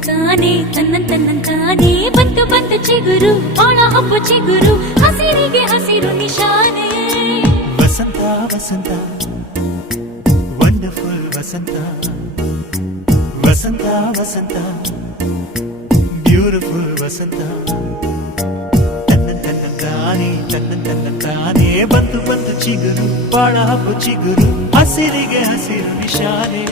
ತನ್ನಂತಾನೆ ತನ್ನಂತಾನೆ ಬಂತು ಬಂತು ಚಿಗುರು ಬಾಳ ಹಬ್ಬ ಚಿಗುರು ಹಸಿರಿಗೆ ಹಸಿರು ನಿಶಾನೆ ವಸಂತ ವಸಂತ ವಂಡರ್ಫುಲ್ ವಸಂತ ವಸಂತ ವಸಂತ ಬ್ಯೂಟಿಫುಲ್ ವಸಂತ ತನ್ನಂತಾನೆ ಬಂತು ಬಂತು ಚಿಗುರು ಬಾಳ ಹಬ್ಬ ಚಿಗುರು ಹಸಿರಿಗೆ ಹಸಿರು ನಿಶಾನೆ